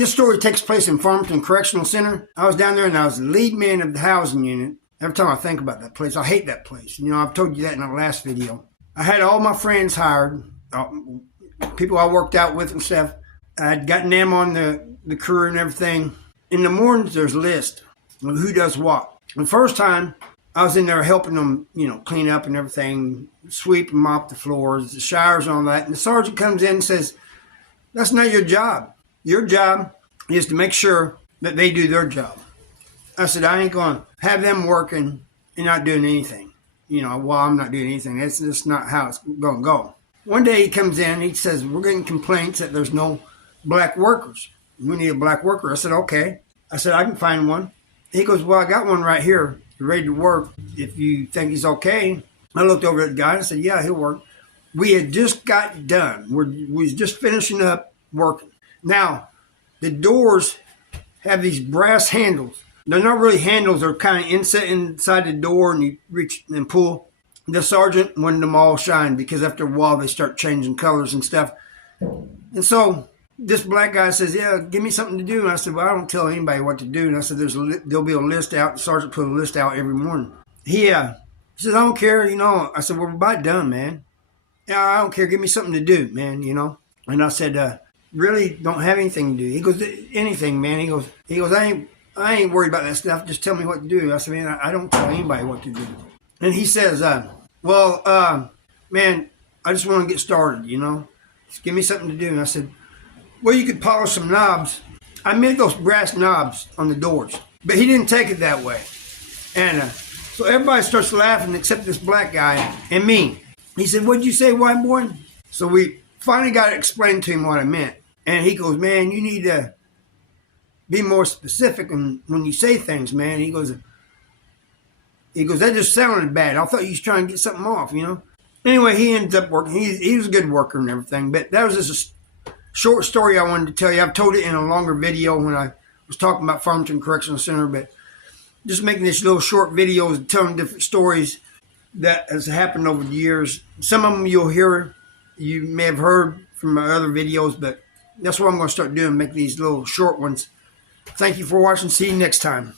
This story takes place in Farmington Correctional Center. I was down there and I was the lead man of the housing unit. Every time I think about that place, I hate that place. You know, I've told you that in the last video. I had all my friends hired, people I worked out with and stuff. I had gotten them on the crew and everything. In the mornings, there's a list of who does what. The first time, I was in there helping them, you know, clean up and everything, sweep and mop the floors, the showers and all that. And the sergeant comes in and says, "That's not your job. Your job is to make sure that they do their job." I said, "I ain't going to have them working and not doing anything. You know, while I'm not doing anything. That's just not how it's going to go." One day he comes in, he says, "We're getting complaints that there's no black workers. We need a black worker." I said, "Okay." I said, "I can find one." He goes, "Well, I got one right here, ready to work, if you think he's okay." I looked over at the guy and said, "Yeah, he'll work." We had just got done. We was just finishing up working. Now, the doors have these brass handles. They're not really handles. They're kind of inset inside the door, and you reach and pull. The sergeant wanted them all shined because after a while they start changing colors and stuff. And so this black guy says, "Yeah, give me something to do." And I said, "Well, I don't tell anybody what to do." And I said, "There'll be a list out." The sergeant put a list out every morning. He says, "I don't care, you know." I said, "Well, we're about done, man." "Yeah, I don't care. Give me something to do, man, you know." And I said, "Really don't have anything to do." He goes, "Anything, man." He goes, I ain't worried about that stuff. Just tell me what to do." I said, "Man, I don't tell anybody what to do." And he says, "Well, man, I just want to get started, you know. Just give me something to do." And I said, "Well, you could polish some knobs." I made those brass knobs on the doors. But he didn't take it that way. And so everybody starts laughing except this black guy and me. He said, "What'd you say, white boy?" So we finally got to explain to him what I meant. And he goes, "Man, you need to be more specific when you say things, man." He goes, "That just sounded bad. I thought you was trying to get something off, you know." Anyway, he ends up working. He was a good worker and everything. But that was just a short story I wanted to tell you. I've told it in a longer video when I was talking about Farmington Correctional Center. But just making these little short videos telling different stories that has happened over the years. Some of them you may have heard from my other videos. But that's what I'm going to start doing, make these little short ones. Thank you for watching. See you next time.